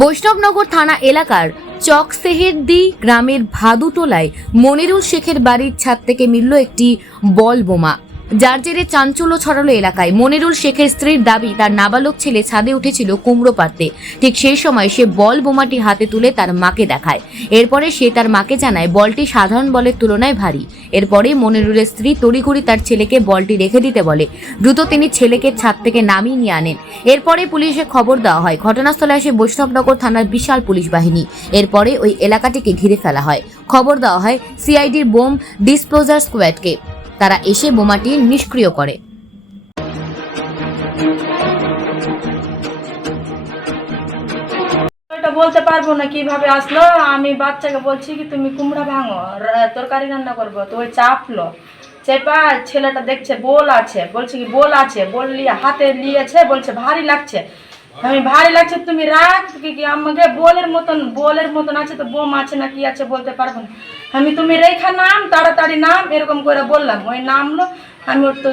বৈষ্ণবনগর থানা এলাকার চকসেহেরদি গ্রামের ভাদুটোলায় মনিরুল শেখের বাড়ির ছাদ থেকে মিলল একটি বল বোমা, যার জেরে চাঞ্চল্য ছড়ালো এলাকায়। মনিরুল শেখের স্ত্রীর দাবি, তার নাবালক ছেলে ছাদে উঠেছিল কুমড়ো পাড়তে। ঠিক সেই সময় সে বল বোমাটি হাতে তুলে তার মাকে দেখায়। এরপরে সে তার মাকে জানায় বলটি সাধারণ বলের তুলনায় ভারী। এরপরে মনিরুলের স্ত্রী তড়িঘড়ি তার ছেলেকে বলটি রেখে দিতে বলে। দ্রুত তিনি ছেলেকে ছাদ থেকে নামিয়ে নিয়ে আনেন। এরপরে পুলিশে খবর দেওয়া হয়। ঘটনাস্থলে আসে বৈষ্ণবনগর থানার বিশাল পুলিশ বাহিনী। এরপরে ওই এলাকাটিকে ঘিরে ফেলা হয়। খবর দেওয়া হয় সিআইডির বোম ডিসপোজার স্কোয়াডকে। তারা এসে বোমাটি নিষ্ক্রিয় করে। বলতে পারবো না কিভাবে আসলো। আমি বাচ্চাকে বলছি কি তুমি কুমড়া ভাঙো, তরকারি রান্না করবো, তো ওই চাপলো। চেপা ছেলেটা দেখছে বোল আছে, বলছে কি বোল আছে, বোল নিয়ে হাতে নিয়েছে, বলছে ভারী লাগছে। আমি ভারী লাগছে তুমি রাখ, কি আমাকে বোলের মতন আছে, তো বোম আছে না কি আছে বলতে পারবো না। আমি তুমি রেখা নাম, তাড়াতাড়ি নাম, এরকম করে বললাম। ওই নামলো, আমি ওর তো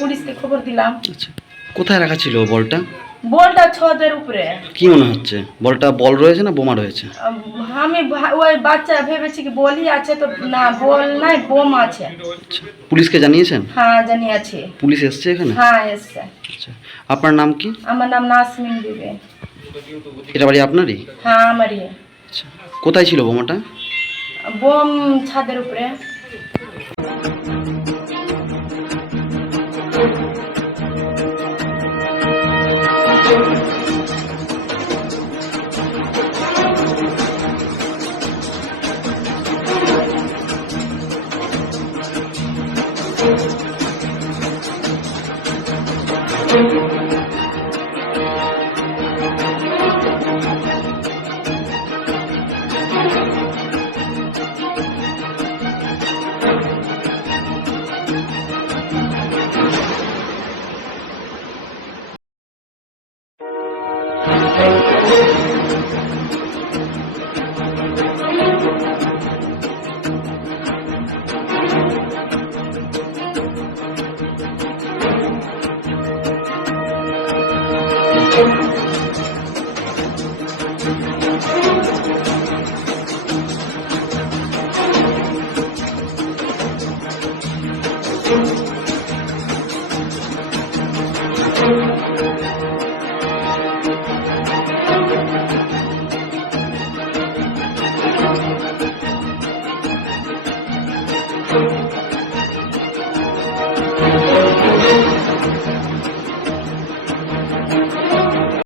পুলিশকে খবর দিলাম। আচ্ছা, কোথায় রাখা ছিল বলটা? বলটা ছাদের উপরে। কি মনে হচ্ছে, বলটা বল রয়েছে না বোমা রয়েছে? আমি ওই বাচ্চা ভেবেছি কি বলই আছে, তো না বল নাই, বোম আছে। আচ্ছা, পুলিশকে জানিয়েছেন? হ্যাঁ জানিয়েছি। পুলিশ এসছে এখানে? হ্যাঁ এসছে। আচ্ছা, আপনার নাম কি? আমার নাম নাসমিন বিবি। এটা বাড়ি আপনারই? হ্যাঁ আমারই। আচ্ছা, কোথায় ছিল বোমাটা? বোম ছাদের উপরে। Thank you.